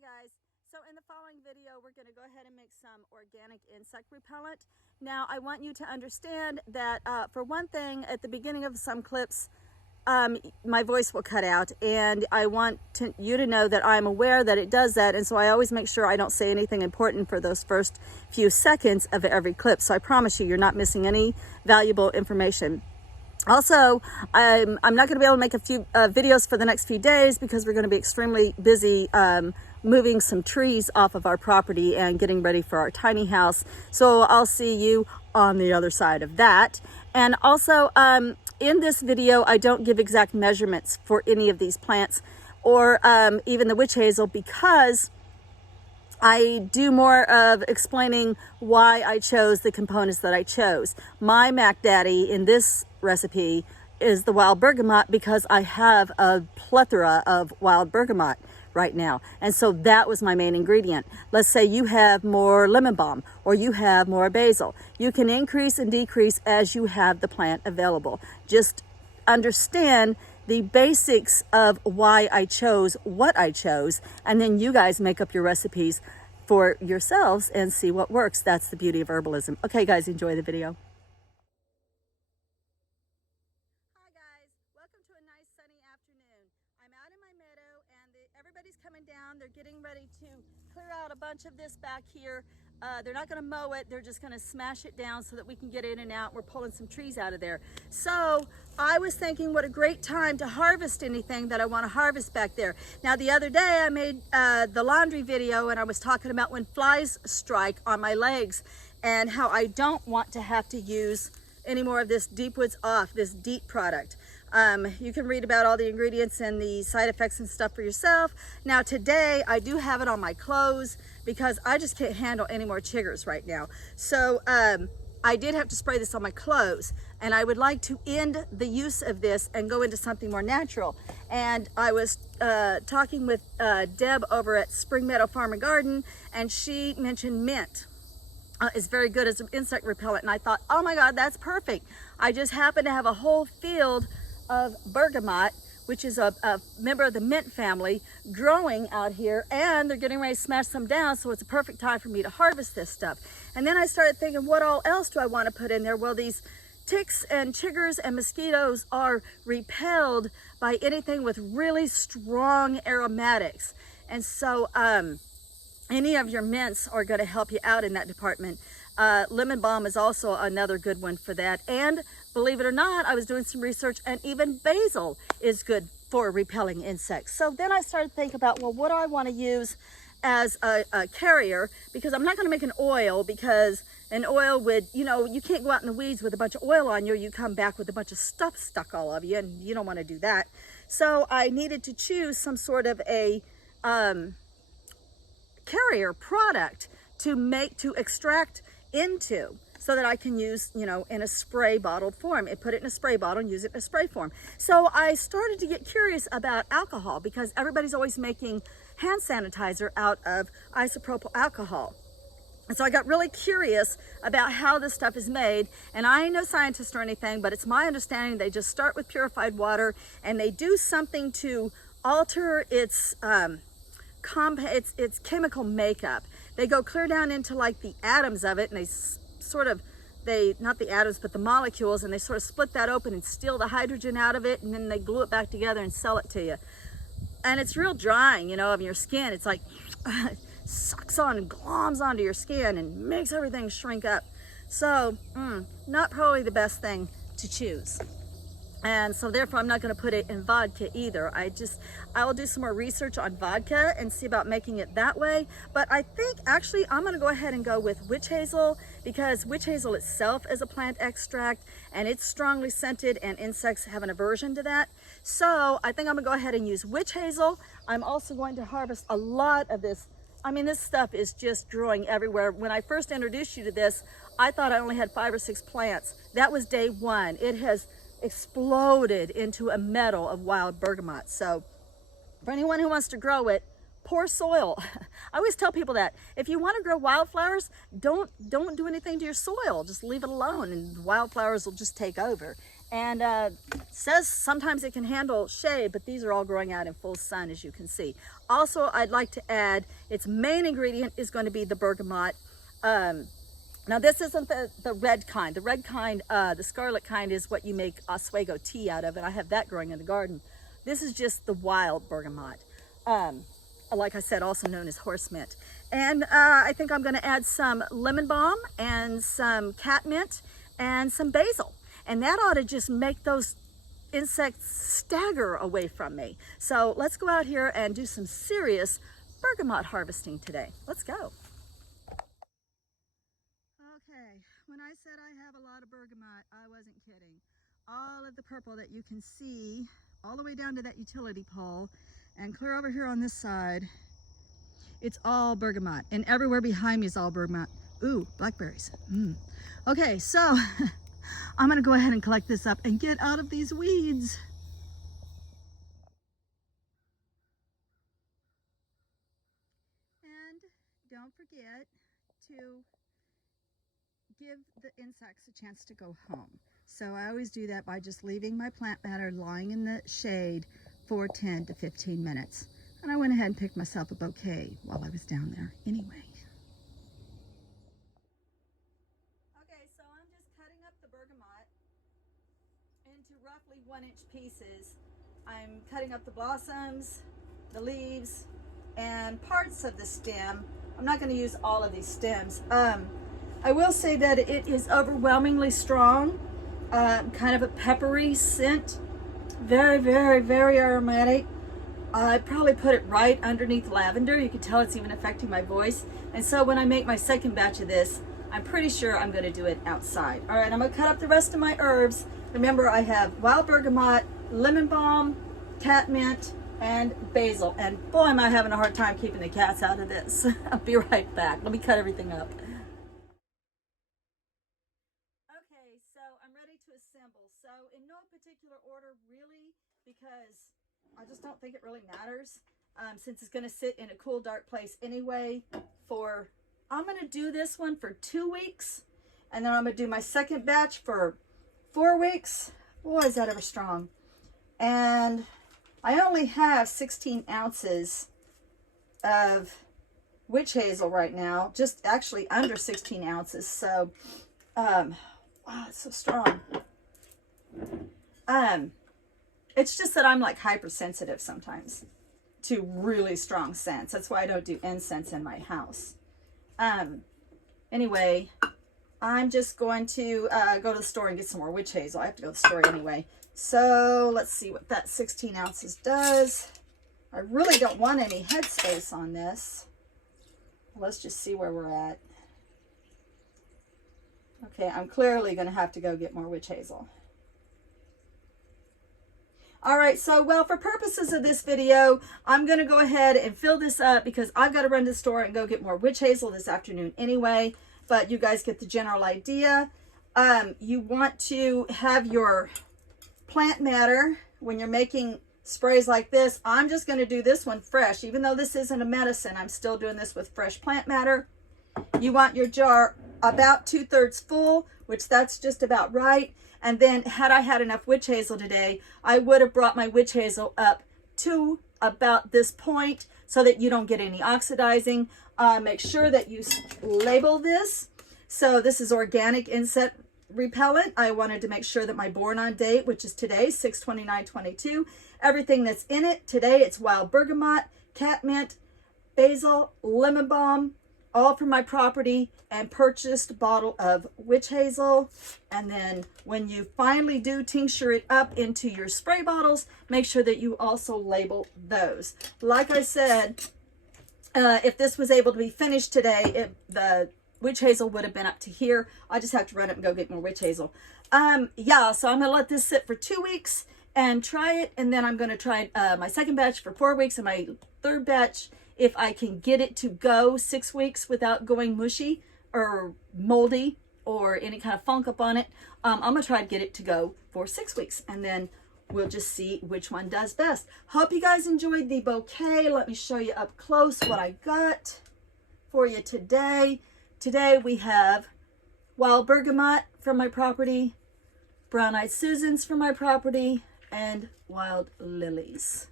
Hi guys, so in the following video we're going to go ahead and make some organic insect repellent. Now I want you to understand that for one thing, at the beginning of some clips my voice will cut out, and I want you to know that I'm aware that it does that, and so I always make sure I don't say anything important for those first few seconds of every clip. So I promise you, you're not missing any valuable information. Also, I'm not going to be able to make a few videos for the next few days because we're going to be extremely busy moving some trees off of our property and getting ready for our tiny house. So I'll see you on the other side of that. And also, in this video, I don't give exact measurements for any of these plants or even the witch hazel, because I do more of explaining why I chose the components that I chose. My Mac Daddy in this recipe is the wild bergamot, because I have a plethora of wild bergamot right now, and so that was my main ingredient. Let's say you have more lemon balm or you have more basil. You can increase and decrease as you have the plant available. Just understand the basics of why I chose what I chose, and then you guys make up your recipes for yourselves and see what works. That's the beauty of herbalism. Okay guys, enjoy the video. Hi guys, welcome to a nice sunny afternoon. I'm out in my meadow and everybody's coming down. They're getting ready to clear out a bunch of this back here. They're not going to mow it, they're just going to smash it down so that we can get in and out. We're pulling some trees out of there. So I was thinking, what a great time to harvest anything that I want to harvest back there. Now the other day I made the laundry video, and I was talking about when flies strike on my legs and how I don't want to have to use any more of this Deep Woods Off, this DEET product. You can read about all the ingredients and the side effects and stuff for yourself. Now today I do have it on my clothes because I just can't handle any more chiggers right now. So I did have to spray this on my clothes, and I would like to end the use of this and go into something more natural. And I was talking with Deb over at Spring Meadow Farm and Garden, and she mentioned mint. It's very good as an insect repellent, and I thought, oh my God, that's perfect. I just happen to have a whole field of bergamot, which is a member of the mint family, growing out here, and they're getting ready to smash some down, so it's a perfect time for me to harvest this stuff. And then I started thinking, what all else do I want to put in there? Well, these ticks and chiggers and mosquitoes are repelled by anything with really strong aromatics, and so any of your mints are going to help you out in that department. Lemon balm is also another good one for that. And believe it or not, I was doing some research, and even basil is good for repelling insects. So then I started thinking about, well, what do I want to use as a carrier? Because I'm not going to make an oil, because an oil would, you know, you can't go out in the weeds with a bunch of oil on you. You come back with a bunch of stuff stuck all over you, and you don't want to do that. So I needed to choose some sort of a carrier product to extract into, so that I can use, you know, in a spray bottled form, and put it in a spray bottle and use it in a spray form. So I started to get curious about alcohol, because everybody's always making hand sanitizer out of isopropyl alcohol. And so I got really curious about how this stuff is made, and I ain't no scientist or anything, but it's my understanding they just start with purified water, and they do something to alter its its chemical makeup. They go clear down into like the atoms of it, and not the atoms, but the molecules, and they sort of split that open and steal the hydrogen out of it, and then they glue it back together and sell it to you. And it's real drying, you know, of your skin. It's like sucks on and gloms onto your skin and makes everything shrink up. So not probably the best thing to choose. And so therefore I'm not going to put it in vodka either. I will do some more research on vodka and see about making it that way. But I think actually I'm going to go ahead and go with witch hazel, because witch hazel itself is a plant extract, and it's strongly scented, and insects have an aversion to that. So I think I'm going to go ahead and use witch hazel. I'm also going to harvest a lot of this. I mean, this stuff is just growing everywhere. When I first introduced you to this, I thought I only had 5 or 6 plants. That was day one. It has exploded into a meadow of wild bergamot. So for anyone who wants to grow it, poor soil. I always tell people that if you want to grow wildflowers, don't do anything to your soil. Just leave it alone, and wildflowers will just take over. And says sometimes it can handle shade, but these are all growing out in full sun, as you can see. Also, I'd like to add, its main ingredient is going to be the bergamot. Now this isn't the red kind. The red kind, the scarlet kind, is what you make Oswego tea out of, and I have that growing in the garden. This is just the wild bergamot. Like I said, also known as horse mint. And I think I'm gonna add some lemon balm and some catmint and some basil. And that ought to just make those insects stagger away from me. So let's go out here and do some serious bergamot harvesting today. Let's go. Okay, when I said I have a lot of bergamot, I wasn't kidding. All of the purple that you can see all the way down to that utility pole and clear over here on this side, it's all bergamot. And everywhere behind me is all bergamot. Ooh, blackberries. Okay, so I'm gonna go ahead and collect this up and get out of these weeds. And don't forget to give the insects a chance to go home. So I always do that by just leaving my plant matter lying in the shade for 10 to 15 minutes. And I went ahead and picked myself a bouquet while I was down there anyway. Okay, so I'm just cutting up the bergamot into roughly 1-inch pieces. I'm cutting up the blossoms, the leaves, and parts of the stem. I'm not going to use all of these stems. I will say that it is overwhelmingly strong, kind of a peppery scent, very, very, very aromatic. I probably put it right underneath lavender. You can tell it's even affecting my voice. And so when I make my second batch of this, I'm pretty sure I'm going to do it outside. All right, I'm going to cut up the rest of my herbs. Remember, I have wild bergamot, lemon balm, catmint, and basil. And boy, am I having a hard time keeping the cats out of this. I'll be right back. Let me cut everything up. Okay, so I'm ready to assemble. So in no particular order, really, because I just don't think it really matters, since it's going to sit in a cool, dark place anyway. I'm going to do this one for 2 weeks, and then I'm going to do my second batch for 4 weeks. Boy, is that ever strong. And I only have 16 ounces of witch hazel right now, just actually under 16 ounces. So, wow, it's so strong. It's just that I'm like hypersensitive sometimes to really strong scents. That's why I don't do incense in my house. Anyway, I'm just going to go to the store and get some more witch hazel. I have to go to the store anyway. So let's see what that 16 ounces does. I really don't want any headspace on this. Let's just see where we're at. Okay, I'm clearly going to have to go get more witch hazel. All right, so, well, for purposes of this video, I'm going to go ahead and fill this up because I've got to run to the store and go get more witch hazel this afternoon anyway, but you guys get the general idea. You want to have your plant matter when you're making sprays like this. I'm just going to do this one fresh. Even though this isn't a medicine, I'm still doing this with fresh plant matter. You want your jar about 2/3 full, which that's just about right. And then had I had enough witch hazel today, I would have brought my witch hazel up to about this point so that you don't get any oxidizing. Make sure that you label this. So this is organic insect repellent. I wanted to make sure that my born on date, which is today, 6/29/22, everything that's in it today, it's wild bergamot, catmint, basil, lemon balm, all from my property, and purchased a bottle of witch hazel. And then when you finally do tincture it up into your spray bottles, make sure that you also label those. Like I said, if this was able to be finished today, the witch hazel would have been up to here. I just have to run up and go get more witch hazel. Yeah, so I'm gonna let this sit for 2 weeks and try it, and then I'm gonna try my second batch for 4 weeks and my third batch, if I can get it to go 6 weeks without going mushy or moldy or any kind of funk up on it. I'm gonna try to get it to go for 6 weeks, and then we'll just see which one does best. Hope you guys enjoyed the bouquet. Let me show you up close what I got for you today. Today we have wild bergamot from my property, brown-eyed Susans for my property, and wild lilies.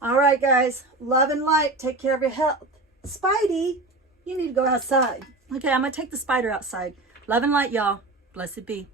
All right, guys, love and light. Take care of your health. Spidey, you need to go outside. Okay, I'm going to take the spider outside. Love and light, y'all. Blessed be.